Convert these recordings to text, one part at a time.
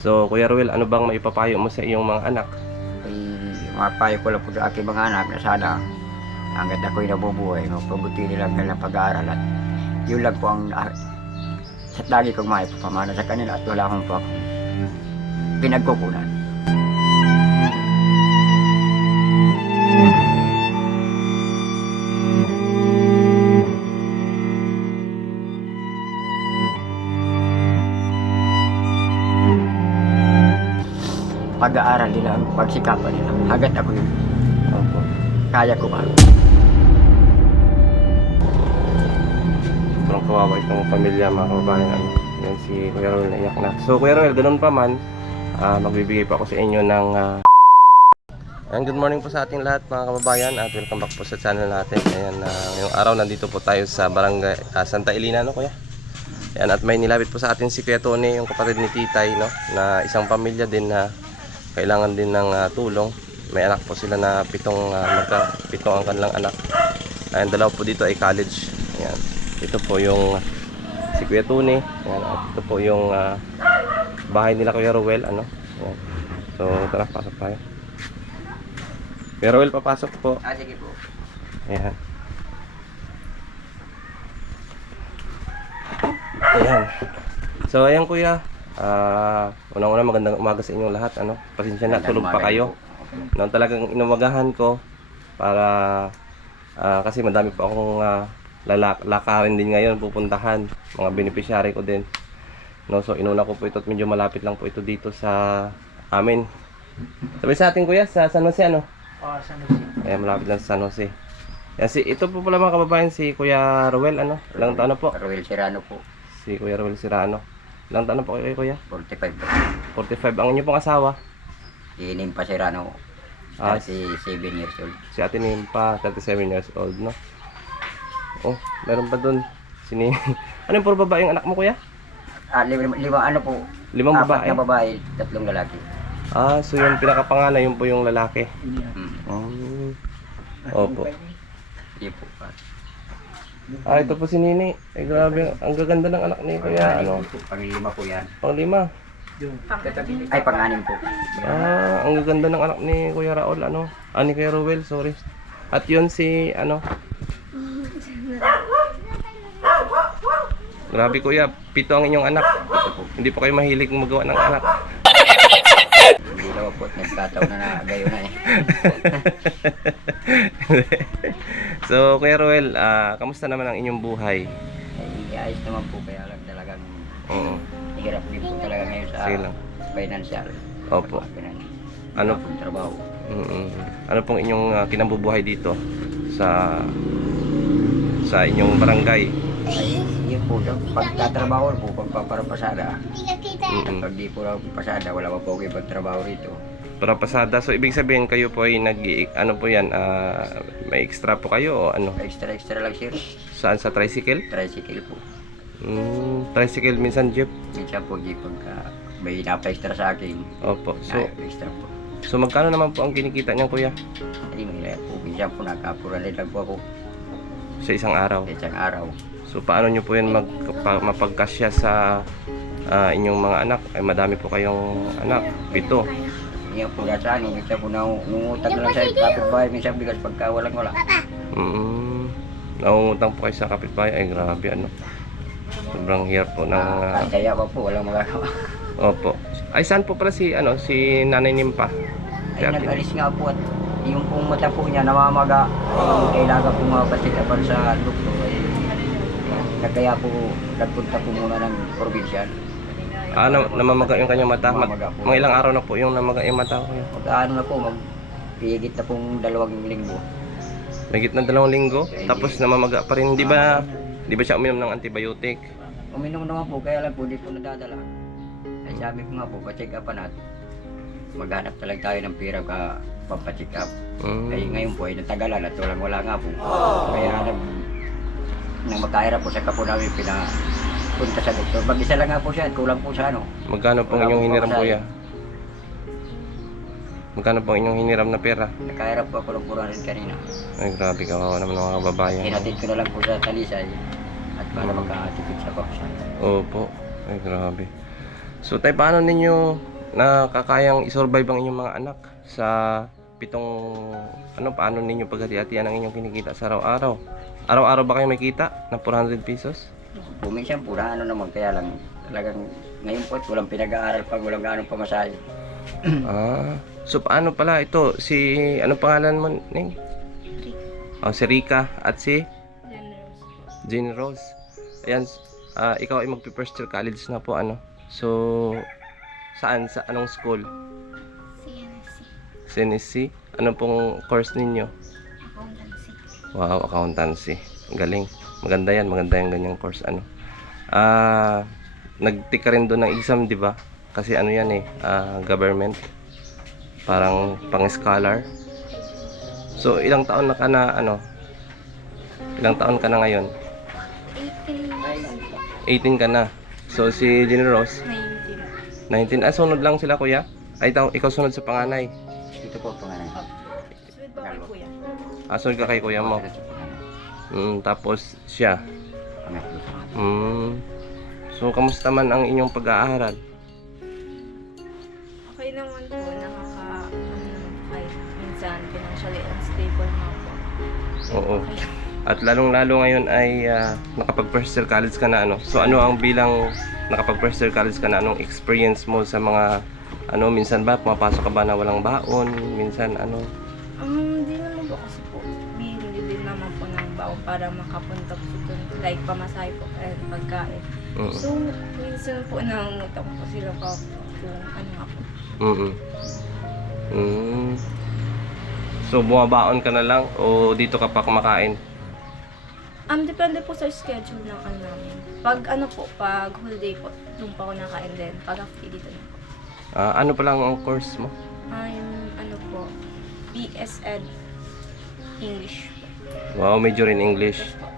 So, Kuya Ruel, ano bang maipapayo mo sa iyong mga anak? Ay, mapayo ko lang po sa aking mga anak na sana hanggat ako'y nabubuhay, mapabuti nila ang kanilang pag-aaral at yun lang po ang sa lagi kong maipapamana sa kanila at wala akong po akong pinagkukunan. Pag-aaral nila, pagsikapan nila, hanggat ako yun, Opo. kaya ko ba? Sobrang kawawa itong pamilya, mga kababayan. Ano? Yan si Kuya Ruel, naiyak na. So, Kuya Ruel, ganun pa man, magbibigay pa ako sa inyo ng and good morning po sa ating lahat, mga kababayan, at welcome back po sa channel natin. Ayan, ngayong araw nandito po tayo sa barangay Santa Elena, no, Kuya? Ayan, at may nilapit po sa atin si Kuya Tony, yung kapatid ni Titay, no, na isang pamilya din na kailangan din ng tulong. May anak po sila na pitong ang kanilang anak. Ayan, dalawa po dito ay college. Ayan, ito po yung si Kuya Tony. Ayan, at ito po yung bahay nila Kuya Ruel, ano. Ayan. So tara, pasok tayo. Kuya Ruel, papasok po. Sige po. Ayan. Ayan. So ayan, Kuya, unang-una magandang umaga sa inyong lahat, ano. Pasensya na, tulog pa kayo. No, talagang inumagahan ko para kasi madami pa akong lalakarin din ngayon, pupuntahan, mga beneficiary ko din. No, so inuna ko po ito at medyo malapit lang po ito dito sa amin. Sabi sa atin, Kuya, sa San Jose, ano? San Jose. Ayan, malapit lang sa San Jose. Yan, ito po pala, mga kababayan, si Kuya Ruel, ano? Ilang taon na po? Ruel Serrano po. Si Kuya Ruel Serrano. Ilang taon na po kayo, Kuya? 45 po. 45. Ang inyo pong asawa? Inim pa Serrano. 37 years old. Si Ate Nimpa, 37 years old, no? Oh, meron pa dun. Ano yung puro babae yung anak mo, Kuya? Lima ano po? 5 Apat babae? na babae, 3 lalaki. So yung pinakapanganay, yun po yung lalaki. Mm. Opo. Hindi po. Ito po si Nini. Ay, grabe. Ang gaganda ng anak ni Kuya. Ano? Pang-5 po yan. Pang-5. Ay, pang-6 po. Ang gaganda ng anak ni Kuya Raul, ano? Ni Kuya Ruel, sorry. At yun si, ano? Grabe, Kuya. 7 ang inyong anak. Hindi po kayo mahilig magawa ng anak. Hindi daw po. Nagkataon na gayo na eh. So, Kuya Ruel, kamusta naman ang inyong buhay? Ay, ayos naman po. Kaya lang talagang Oo. hirap din po talaga ngayon sa Sige lang. financial. Opo. Ano? Trabaho. Ano pong inyong kinabubuhay dito sa inyong barangay? Ay, yun po. Pagtatrabaho po, pagpaparapasada. Pag di po lang pasada, wala pa po kayo pagtrabaho rito. Para pasada. So ibig sabihin kayo po ay ano po yan, may extra po kayo o ano? Extra lang sir. Saan, sa tricycle? Tricycle po. Tricycle, minsan jeep. Minsan po, di pagka may napa-extra sa akin. Opo. Extra po. So magkano naman po ang kinikita niyan, Kuya? Hindi mahirap po. Minsan po, nakapuran lang po ako Sa isang araw. sa isang araw. So paano nyo po yun mapagkasya sa inyong mga anak? Ay madami po kayong anak. 7. Hindi po na sa akin. Minsan po, nangungutang na lang sa kapitbahay. Minsan bigas pagka walang-wala. Nangungutang po kayo sa kapitbahay. Ay grabe, ano. Sobrang hirap po ng Kaya pa po, walang magagawa. Opo. Ay saan po pala si Nanay Nimpa? Si Ay, Ate nag-alis nga po at yung pong mata po niya namamaga. Kailangan po mapasikapan sa doktor. Kaya po, nagpunta po muna ng probinsyan. namamaga yung kanyang mata. Namamaga po. Mga ilang araw na po yung namaga yung mata ko. Magkaano na po, magpigit na pong 2 linggo. Mahigit na 2 linggo. Tapos namamaga pa rin. Di ba siya uminom ng antibiotic? Uminom naman po, kaya lang po, di po nadadala. Ay sabi ko nga po, pa-check up natin. Maghanap talaga tayo ng pira ka papacheck up. Ay ngayon po ay natagalan at wala nga po. Kaya nang magkahirap po sa kapo namin pinapunta sa doktor. Mag-isa lang nga po siya at kulang po sa ano. Magkano pong inyong hiniram, Kuya? Magkano pong inyong hiniram na pera? Nakahirap po ako ng 400 kanina. Ay grabe, kawawa naman ng mga kababayan. Hinatid ko na lang po sa Talisay at para magkatipid sa paksa. Opo. Ay grabe. So tayo, paano ninyo nakakayang isurvive ang inyong mga anak sa paano ninyo paghati-hatian ang inyong kinikita sa araw-araw? Araw-araw ba kayo may kita na 400 pesos? Minsan pura naman, kaya lang talagang ngayon po walang pinag-aaral pag walang ganong pamasahe. So paano pala ito? Ano pangalan mo, Ning? Si Rika at si Jane Rose. Ayan, ikaw ay magpe-first year college na po, ano? So, saan? Sa anong school? CNSC. Ano pong course ninyo? Accountancy. Wow, accountancy. Galing. Maganda yan ganyang course, ano. Nag-take ka rin doon ng exam, di ba? Kasi ano yan government. Parang pang-scholar. So, ilang taon ka na ngayon? 18 ka na. So, si Jenny Rose? 19. Sunod lang sila, kuya? Ikaw sunod sa panganay. Ito po pangalan. Sunod ba kay kuya? Sunod ka kay kuya mo. Tapos siya. Pangatlo. So, kamusta man ang inyong pag-aaral? Okay naman po, kahit minsan financially unstable nga po. Oo. Okay. At lalong-lalo ngayon ay nakapag-first year college ka na, ano? So, ano ang bilang nakapag-first year college ka na? Anong experience mo sa mga, minsan ba, pumapasok ka ba na walang baon? Minsan, Hindi naman po kasi po, bili din naman po ng bao para makapunta po dun. Like, pamasahe po and pagkain. So, minsan po nangungutang po sila pa kung ano nga po. So, bumabaon ka na lang o dito ka pa kumakain? Depende po sa schedule ng namin. Pag pag whole day po, doon pa ako nakain din. Pag half day dito na po. Ano pa lang ang course mo? I'm, BS Ed English po. Wow, major in English. Yes po.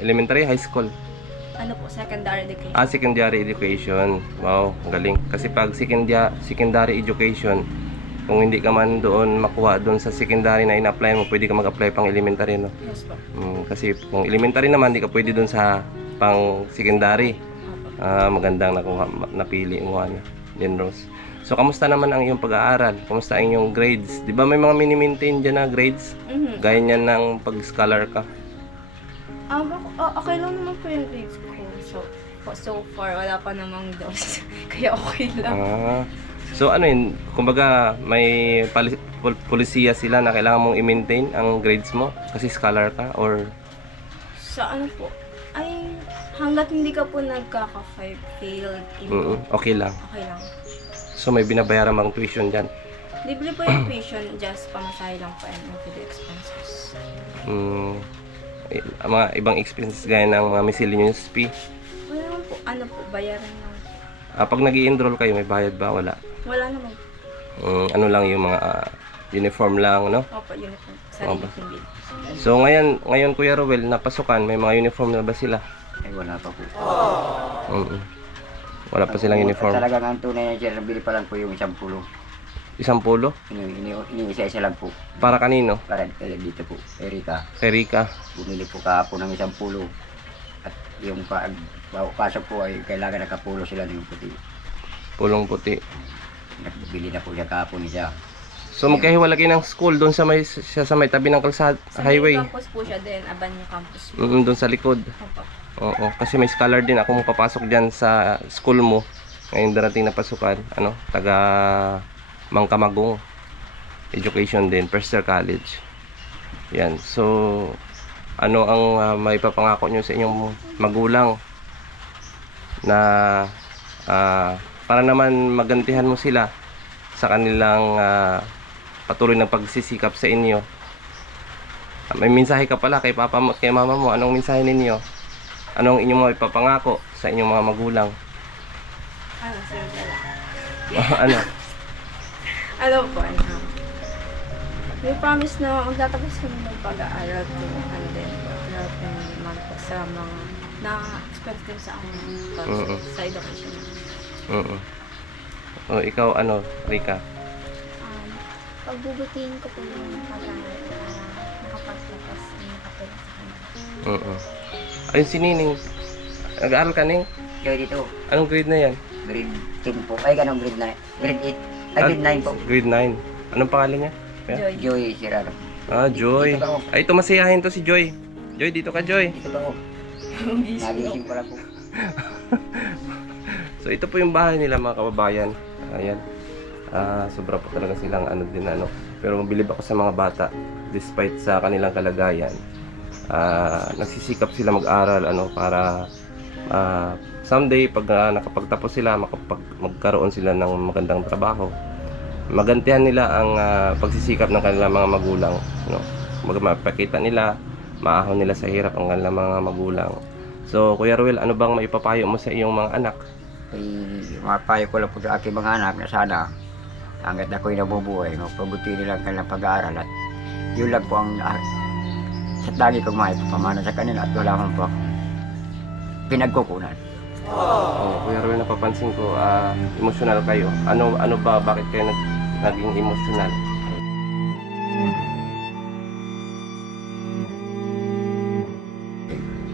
Elementary, high school? Secondary education. Secondary education. Wow, galing. Kasi pag secondary education, kung hindi ka man doon makuha doon sa secondary na ina-apply mo, pwede ka mag-apply pang elementary, no? Yes po. Kasi kung elementary naman, hindi ka pwede doon sa pang secondary. Magandang napili mo, Jen Rose. So, kamusta naman ang iyong pag-aaral? Kamusta ang iyong grades? Di ba may mga mini-maintain dyan na grades? Gaya niyan ng pag-scholar ka. Okay lang naman po yung grades ko. So far, wala pa namang dos. Kaya okay lang. So kumbaga may polisiya sila na kailangan mong i-maintain ang grades mo kasi scholar ka or Sa po, ay hanggat hindi ka po nagkaka-failed okay lang. Okay lang. So may binabayaran bang tuition dyan? Libre po yung tuition, just pamasahe lang po and the expenses. Mga ibang expenses gaya ng mga miscellaneous fee. Wala naman po, bayaran lang. Pag nag-i-enroll kayo, may bayad ba? Wala. Wala naman. Ano lang yung mga uniform lang, no? Opo, uniform. Sarili kong bill. So ngayon Kuya Rowel, napasukan, may mga uniform na ba sila? Ay, wala pa po. Wala pa silang uniform. Talagang ang tunay na sir, nabili pa lang po yung 10. 10? Iniisa-isa lang po. Para kanino? Para dito po, Erika. Kay Rika. Bumili po kahapon ng 10. At yung pasok po ay kailangan nakapulo sila ng puti. Pulong puti. Nagbili na po siya kahapon niya. So magkahiwalay kayo ng school doon sa may tabi ng kalsada, Sa highway. main campus po siya din, Abanyo campus po. Doon sa likod. Opo. Oo, kasi may scholar din ako papasok diyan sa school mo. Ngayon darating na pasukan, taga Mangkamagong. Education din, first year college. Yan. So ano ang may papangako nyo sa inyong magulang na para naman magantihan mo sila sa kanilang patuloy na pagsisikap sa inyo? May mensahe ka pala kay papa mo at kay mama mo. Anong mensahe ninyo? Anong inyong mga ipapangako sa inyong mga magulang? Sir, Ano? po, may promise na magtatapos kami ng pag-aaral ko and then help naman po sa mga na-expect din sa amin sa education. Ikaw Rika? Pagbubutihin ko po yung pag-aaral ko para makapaglapas at makatulong sa kanila. Ayun si Nining. Nag-aaral ka, Ning? Kaya dito, Anong grade na yan? grade 10 po. Ay, ganun, grade 9. Grade 8. Ay, grade 9 po. Grade 9. Anong pangalan niya? Kuya? Joy. Joy Sirano. Ah, Joy. Dito ako. Ay, ito masiyahin to si Joy. Joy, dito ka, Joy. Dito ako. Nagising pala po. So, ito po yung bahay nila, mga kababayan. Ayan. Sobra po talaga silang ano din, ano. Pero mabilib ako sa mga bata. Despite sa kanilang kalagayan. Nagsisikap sila mag-aral, ano, para someday, pag nakapagtapos sila, magkaroon sila ng magandang trabaho, magantihan nila ang pagsisikap ng kanilang mga magulang, no? Mapakita nila, maahon nila sa hirap ang kanilang mga magulang. So, Kuya Ruel, ano bang maipapayo mo sa iyong mga anak? Ay, mapayo ko lang po sa aking mga anak na sana hanggat ako'y nabubuhay, magpabuti nila ang kanilang pag-aaral at yun lang po ang sa lagi kong maipapamana sa kanila at wala man po ako pinagkukunan. Kuya Ruel, napapansin ko, emotional kayo. Ano ba, bakit kayo naging emotional?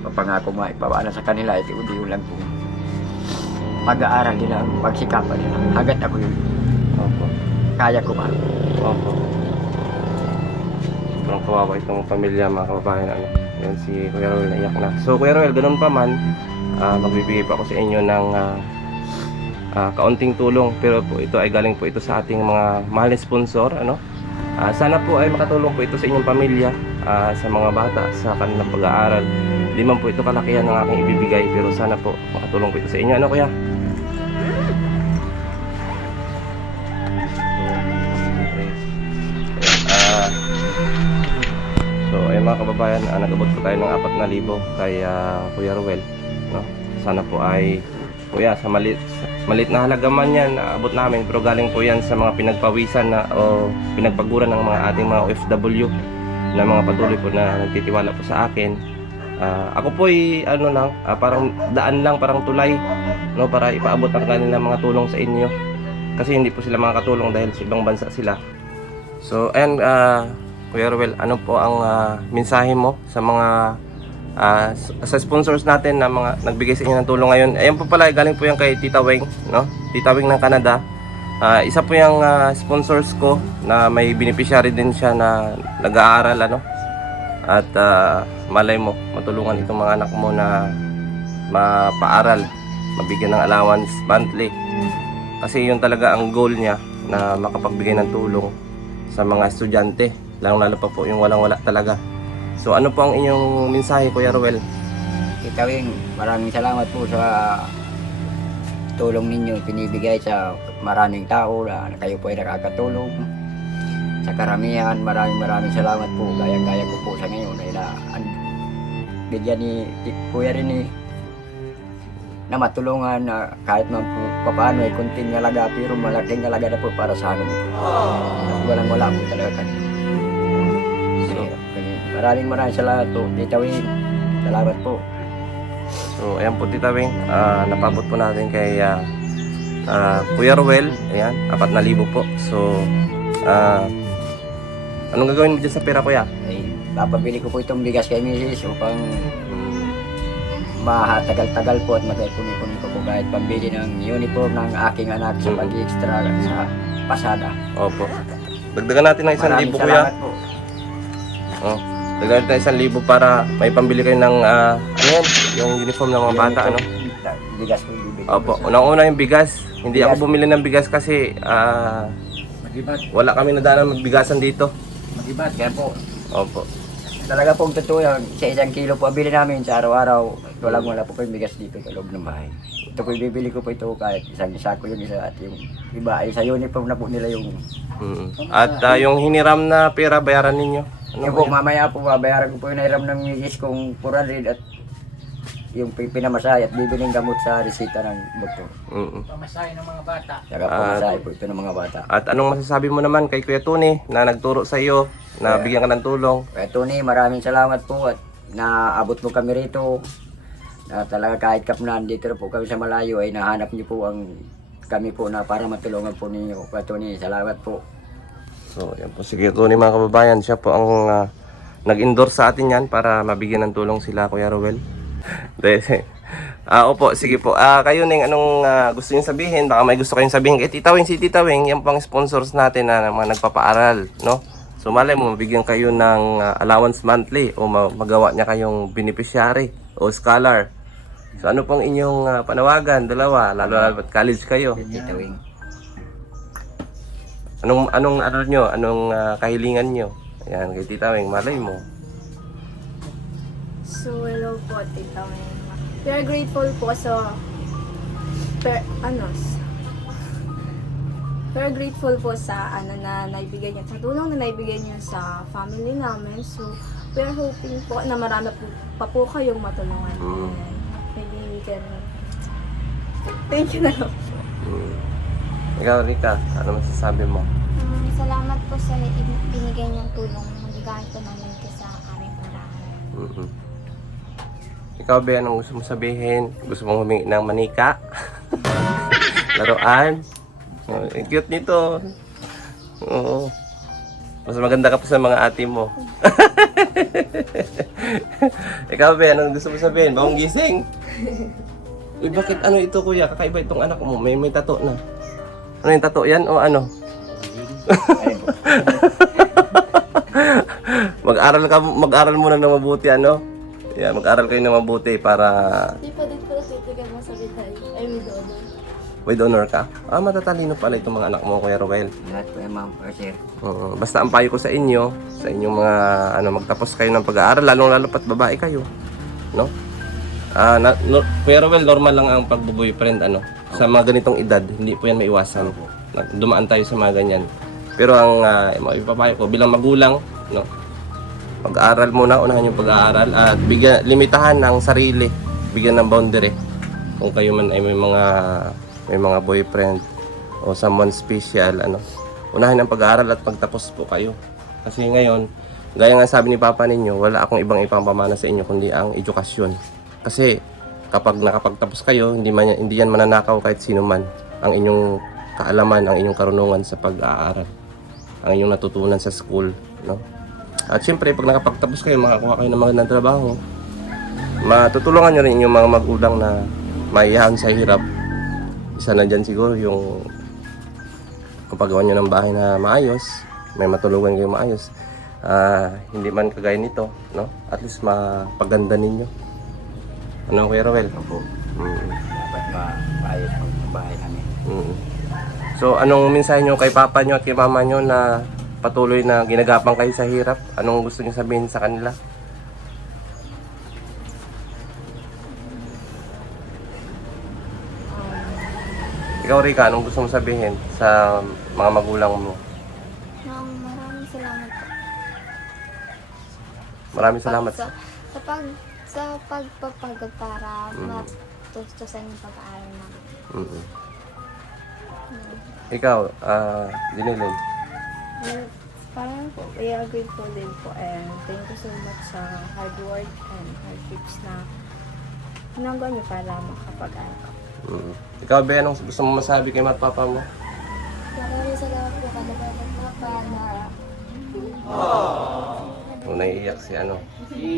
Papangako maipamana sa kanila ito yun lang po mag-aaral nila ang pagsikapan nila hanggat ako yun Opo. kaya ko ba. Opo. Sobrang kawawa itong pamilya, mga kababayan. Ano? Yan si Kuya Ruel, naiyak na. So, Kuya Ruel, ganun pa man, magbibigay pa ako sa inyo ng kaunting tulong. Pero po, ito ay galing po ito sa ating mga mahal na sponsor. Ano? Sana po ay makatulong po ito sa inyong pamilya, sa mga bata, sa kanilang pag-aaral. Hindi man po ito kalakihan ng aking ibibigay, pero sana po makatulong po ito sa inyo. Ano, Kuya? So, ayun mga kababayan, nag-abot po tayo ng 4,000 kay Kuya Ruel, no? Sana po ay, Kuya, sa malit na halaga man yan, abot namin, pero galing po yan sa mga pinagpawisan o pinagpaguran ng mga ating mga OFW na mga patuloy po na nagtitiwala po sa akin. Ako po ay ano lang, parang daan lang, parang tulay, no, para ipaabot ang kanilang mga tulong sa inyo. Kasi hindi po sila makakatulong dahil sa ibang bansa sila. So, ayan, Kuya Ruel, ano po ang mensahe mo sa mga sa sponsors natin na mga nagbigay sa inyo ng tulong ngayon? Ayan po pala, galing po yan kay Tita Weng, no? Tita Weng ng Canada. Isa po yung sponsors ko na may beneficiary din siya na nag-aaral, ano? At malay mo, matulungan itong mga anak mo na mapaaral, mabigyan ng allowance monthly. Kasi yun talaga ang goal niya, na makapagbigay ng tulong sa mga estudyante, lalong-lalo pa po yung walang-wala talaga. So ano po ang inyong mensahe, Kuya Ruel? Tita Weng, maraming salamat po sa tulong ninyo pinibigay sa maraming tao na kayo po ay nakakatulong. Sa karamihan, maraming salamat po. Gaya-gaya ko po sa ngayon ay bigyan ni Kuya rin na matulungan na kahit man po paano ay kunting halaga, pero malaking halaga na po para sa amin. Walang-wala po talaga kanina. So, maraming salamat po, Tita Weng. Salamat po. So ayan po, Tita Weng, napabot po natin kay Kuya Ruel. Ayan, 4,000 po. So anong gagawin mo dyan sa pera, Kuya? Ay, papabili ko po itong bigas kay Mrs. upang mahatagal-tagal po at magpuni-puni ko po kahit pambili ng uniform ng aking anak sa pag-extra sa pasada. Opo. Dagdagan natin ng 1,000, Kuya. Salamat po. Oh, dagdagan natin ng 1,000 para may pambili kayo ng ano yan, yung uniform ng mga bata, ano? Bigas po bibili. Opo, unang-una yung bigas. Hindi Bigas. ako bumili ng bigas kasi Magibat. wala kami nadaanan magbigasan dito. Magibat. Kaya po, Opo. talaga pong totoo yan. Sa 1 kilo po ang bili namin sa araw-araw. Wala po yung bigas dito sa loob ng bahay. Ito po bibili ko po ito kahit isang sako yung isa at yung iba ay sa uniform na po nila yung At yung hiniram na pera, bayaran ninyo. Ano yung po mamaya po babayaran ko po yung nairam ng misis kong 400 at yung pinamasahe at bibiling gamot sa resita ng doktor. Pamasahe ng mga bata. Saka pamasahe po ito ng mga bata. At anong masasabi mo naman kay Kuya Tony na nagturo sa iyo na bigyan ka ng tulong? Kaya Tony, maraming salamat po at naabot mo kami rito. Na talaga kahit kapnan dito na po kami sa malayo ay nahanap niyo po ang kami po na para matulungan po ninyo. Kaya Tony, salamat po. So, yan po si Kuya Tony, mga kababayan. Siya po ang nag-endorse sa atin yan para mabigyan ng tulong sila, Kuya Ruel. Dahil Opo, sige po. Kayo Neng, anong gusto niyo sabihin? Baka may gusto kayong sabihin kay Tita Wing. Si Tita Wing, yan pang sponsors natin na mga nagpapaaral, no? So malay mo, mabigyan kayo ng allowance monthly o magawa niya kayong beneficiary o scholar. So ano pong inyong panawagan, dalawa, lalo at college kayo? Tita Wing. Anong kahilingan nyo? Ayan, kay Tita Wing, malay mo. So, hello po, Tita Wing. We are grateful po sa we're grateful po sa na naibigay niyo, sa tulong na naibigay niyo sa family namin. So, we are hoping po na marami pa po kayong matulungan. And maybe we can thank you na lang po. Ikaw, Rika, ano masasabi mo? Salamat po sa binigay niyong tulong. Magagamit po namin ito sa aming pag-aaral. Ikaw, Be, anong gusto mo sabihin? Gusto mong humingi ng manika? Laruan? Cute nito. Oo. Mas maganda ka pa sa mga ate mo. Ikaw, Be, anong gusto mo sabihin? Bawang gising? Uy, bakit ano ito, kuya? Kakaiba itong anak mo. May tato na. Ano yung tato yan o ano? Mag-aral muna ng mabuti, ano? Yeah, mag-aral kayo ng mabuti para Di pa din po titigan mo sa bitay. Ay, with honor. with honor ka. Matatalino pala itong mga anak mo, Kuya Roel. Lahat po yan, ma'am. Sir. Basta ang payo ko sa inyong mga magtapos kayo ng pag-aaral, lalo pat babae kayo, no? Kuya Roel, normal lang ang pagbo-boyfriend, sa mga ganitong edad, hindi po yan maiwasan. Dumaan tayo sa mga ganyan. Pero ang ipapayo ko bilang magulang, no? Mag-aaral muna, unahan yung pag-aaral at limitahan ng sarili, bigyan ng boundary. Kung kayo man ay may mga boyfriend o someone special, unahin ang pag-aaral at pagtapos po kayo. Kasi ngayon, gaya nga sabi ni Papa ninyo, wala akong ibang ipapamana sa inyo kundi ang edukasyon. Kasi kapag nakapagtapos kayo, hindi yan mananakaw kahit sino man ang inyong kaalaman, ang inyong karunungan sa pag-aaral, ang inyong natutunan sa school, no? At syempre, pag nakapagtapos kayo, makakuha kayo ng magandang trabaho, matutulungan nyo rin yung mga magulang na maiyahan sa hirap. Isa na dyan siguro yung kapagawa nyo ng bahay na maayos, may matulungan kayo maayos. Hindi man kagaya nito, no? At least mapaganda ninyo. Ano, Kuya Roel? Opo. Dapat maayos ang bahay namin. So, anong mensahe nyo kay Papa nyo at kay Mama nyo na patuloy na ginagapang kayo sa hirap? Anong gusto nyo sabihin sa kanila? Ikaw, Rika, anong gusto mo sabihin sa mga magulang mo? Maraming salamat po. Maraming salamat. Sa pagpapagod para matustusan yung pag-aaral namin. Ikaw, Dinilin. Parang po, we are grateful din po and thank you so much sa hard work and hardships na ginagawa niyo para makapag-aral ka. Ikaw, Be, anong gusto mo masabi kay Mat Papa mo? Maraming salamat po kada Papa na Naiiyak si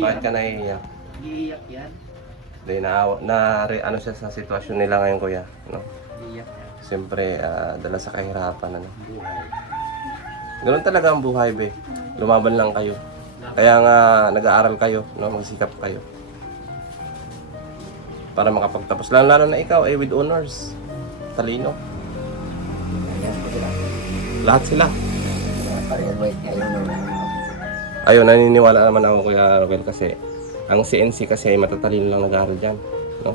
Bakit ka naiiyak? Iiyak yan. Dahil ano siya sa sitwasyon nila ngayon, kuya, no? Iiyak yan. Siyempre, dala sa kahirapan, Buhay. Ganun talaga ang buhay, Be. Lumaban lang kayo. Kaya nga, nag-aaral kayo, no? Magsikap kayo. Para makapagtapos. Lalo na ikaw, with honors. Talino. Lahat sila. Ayun, naniniwala naman ako, Kuya Roel, kasi ang CNC kasi ay matatalino lang nag-aaral dyan, no?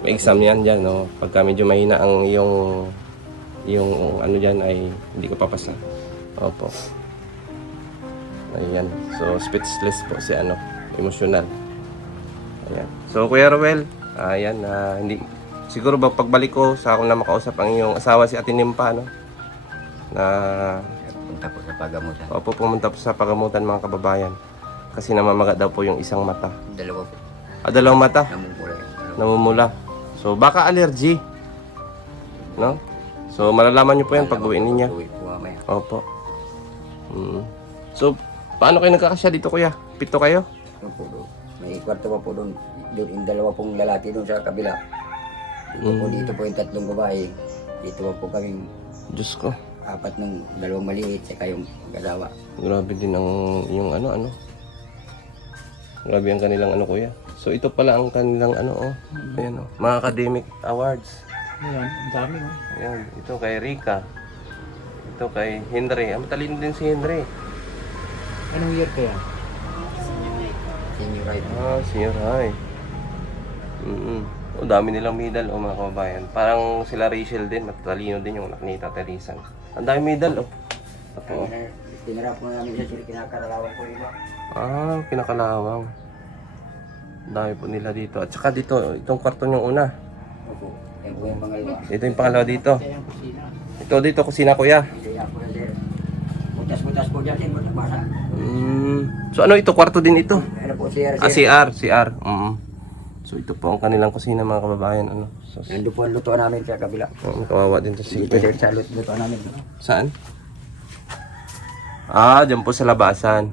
May exam yan dyan, no? Pagka medyo mahina ang yung dyan ay hindi ko papasa. Opo. Ayan. So, speechless po si emotional. Ayan. So, Kuya Roel, ayan, siguro pagbalik ko sa akong na makausap ang iyong asawa si Ate Nimpa, no? Punta po sa pagamutan. Opo, pumunta po sa pagamutan, mga kababayan. Kasi namamaga daw po yung isang mata. Dalawa po. Dalawang mata? Namumula. Namumula. So, baka allergy. No? So, malalaman niyo po yan pag uwi niya. Uwi po mamaya. Opo. So, paano kayo nagkakasya dito, kuya? 7 kayo? Opo. May kwarto pa po doon. Doon yung dalawa pong lalaki doon sa kabila. Dito po yung tatlong babae. Dito po kaming Diyos ko. apat ng dalawang maliit saka yung galawa. Grabe din ang yung ano. Grabe ang kanilang ano kuya. So ito pala ang kanilang ano Ayan mga academic awards. Ayan, ang dami oh. Ayan, ito kay Rika. Ito kay Henry. Matalino din si Henry. Anong year kaya? Senior right. Senior high. O dami nilang medal mga kababayan. Parang sila Rachel din, matalino din yung anak ni Tata Rizal. Ang dami medal Ito. Tinarap po namin sa sila, kinakaralawan po iba. Kinakalawang. Dami po nila dito. At saka dito, itong kwarto yung una. Opo, yan po yung pangalawa. Ito yung pangalawa dito. Kaya ang kusina. Ito dito, kusina kuya. Kaya po na sir. Butas-butas po dyan, sir, butas-basa. So ano ito? Kwarto din ito? Ano po, sir, CR. So ito po ang kanilang kusina mga kababayan. So, Nandun po ang lutuan namin sa kabila. kawawa din to si Dito sir, sa lutuan namin. Saan? Dyan po sa labasan.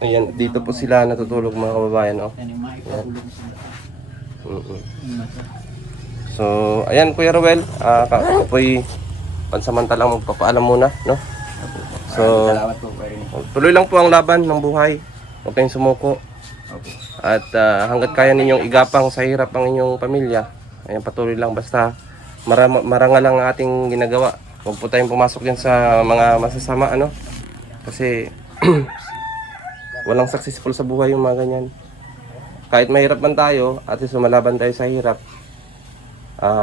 Ayan, dito po sila natutulog mga kababayan. Yan yung maipahulog sa mata. So, ayan Kuya Ruel, ako po'y pansamantalang magpapaalam muna, no? So, Salamat po, pwede niyo. tuloy lang po ang laban ng buhay. Huwag kayong sumuko. Opo. At hanggat kaya ninyong igapang sa hirap ang inyong pamilya, ayan, patuloy lang. Basta marangal lang ang ating ginagawa. Huwag po tayong pumasok din sa mga masasama, ano? Kasi walang successful sa buhay yung mga ganyan. Kahit mahirap man tayo, at least lumalaban tayo sa hirap.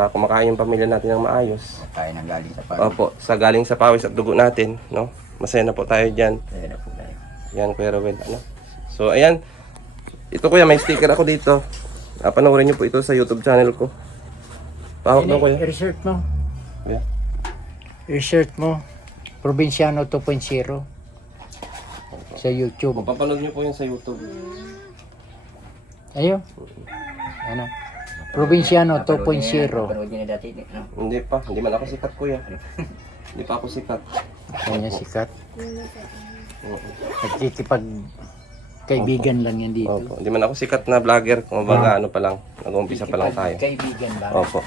Kumakain yung pamilya natin ng maayos. Kaya nang galing sa pag. Opo, sa galing sa pawis at dugo natin, no? Masaya na po tayo dyan. Kaya na po tayo. Yan, Kuya Ruel, ano? So, ayan. Ito kuya, may sticker ako dito. Panoorin niyo po ito sa YouTube channel ko. Pahawak na kuya. Research mo. Yeah. Research mo. Provinciano 2.0. Sa YouTube. Mapapanood niyo po yun sa YouTube. Ayun. Ano? Provinciano 2.0. Napanood niyo na dati. No? Hindi pa, hindi man ako sikat kuya. Hindi pa ako sikat. Kanya sikat. Oo. Nagkikipag kaibigan lang yan dito. Opo, hindi man ako sikat na vlogger. Kumbaga ano pa lang, nag-uumpisa pa lang tayo. Kaibigan lang. Opo.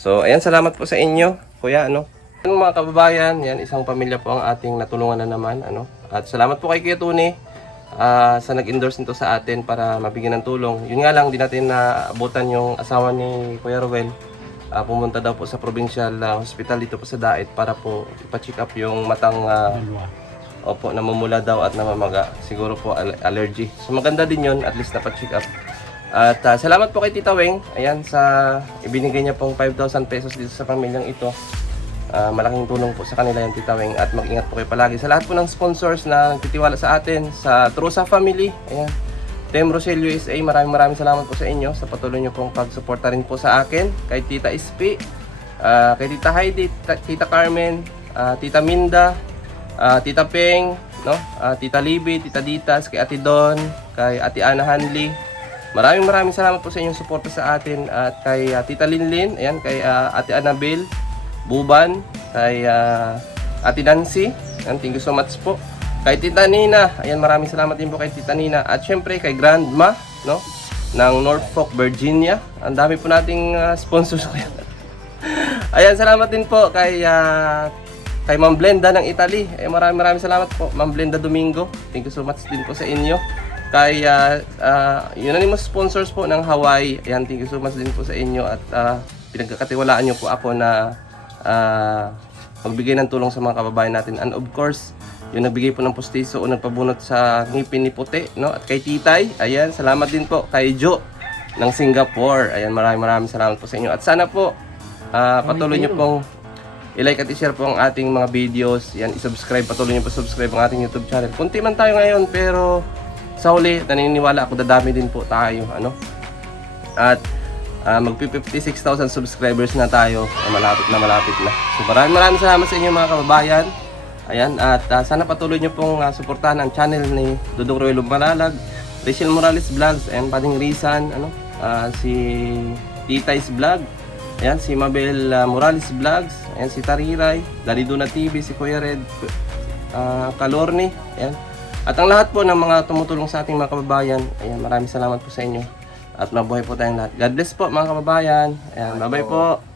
So, ayan, salamat po sa inyo, kuya, ano. Yung mga kababayan, yan, isang pamilya po ang ating natulungan na naman, ano. At salamat po kay Kuya Tony sa nag-endorse nito sa atin para mabigyan ng tulong. Yun nga lang, di natin naabutan yung asawa ni Kuya Ruel. Pumunta daw po sa provincial hospital dito po sa Daet para po ipa-check up yung matang opo, namumula daw at namamaga. Siguro po allergy. So maganda din yun, at least napa-check up. At salamat po kay Tita Weng. Ayan, sa ibinigay niya pong 5,000 pesos dito sa pamilyang ito. Malaking tulong po sa kanila yung Tita Weng. At mag-ingat po kayo palagi. Sa lahat po ng sponsors na nagtitiwala sa atin, sa Trusa Family, ayan, Team Roselio USA, maraming salamat po sa inyo sa patuloy niyo pong pagsuporta rin po sa akin. Kay Tita Ispi, kay Tita Heidi, Tita Carmen, Tita Minda, Tita Peng, no? Tita Libby, Tita Ditas, kay Ate Don, kay Ate Ana Hanley. Maraming salamat po sa inyong suporta sa atin. At kay Tita Linlin, ayan, kay Ate Annabel, Buban, kay Ate Nancy, ayan, thank you so much po. Kay Tita Nina, ayan, maraming salamat din po kay Tita Nina. At syempre kay Grandma, no? Ng Norfolk, Virginia. Ang dami po nating sponsors kaya. Ayan, salamat din po kay Ma'am Blenda ng Italy. Maraming salamat po, Ma'am Blenda Domingo. Thank you so much din po sa inyo. Kay unanimous sponsors po ng Hawaii. Ayan, thank you so much din po sa inyo. At pinagkakatiwalaan nyo po ako na magbigay ng tulong sa mga kababayan natin. And of course, yung nagbigay po ng postiso o nagpabunot sa ngipin ni Puti, no? At kay Titay, ayan, salamat din po. Kay Jo ng Singapore. Ayan, maraming salamat po sa inyo. At sana po, patuloy nyo pong i-like at i-share po ang ating mga videos. Yan, i-subscribe, patuloy nyo po subscribe ang ating YouTube channel. Kunti man tayo ngayon, pero sa huli, naniniwala ako, dadami din po tayo, ano? At magpi-56,000 subscribers na tayo. Malapit na. So maraming salamat sa inyo mga kababayan. Ayan, at sana patuloy nyo pong suportahan ang channel ni Dudong Roy Lumalalag, Rachel Morales Vlogs, and Pading Rizan, ano? Si Titay's Vlog. Ayan, si Mabel Morales Vlogs. Ayan, si Tariray, Dariduna TV, si Kuya Red, Kalorni. Ayan. At ang lahat po ng mga tumutulong sa ating mga kababayan, ayan, maraming salamat po sa inyo. At mabuhay po tayong lahat. God bless po mga kababayan. Ayan, bye-bye po.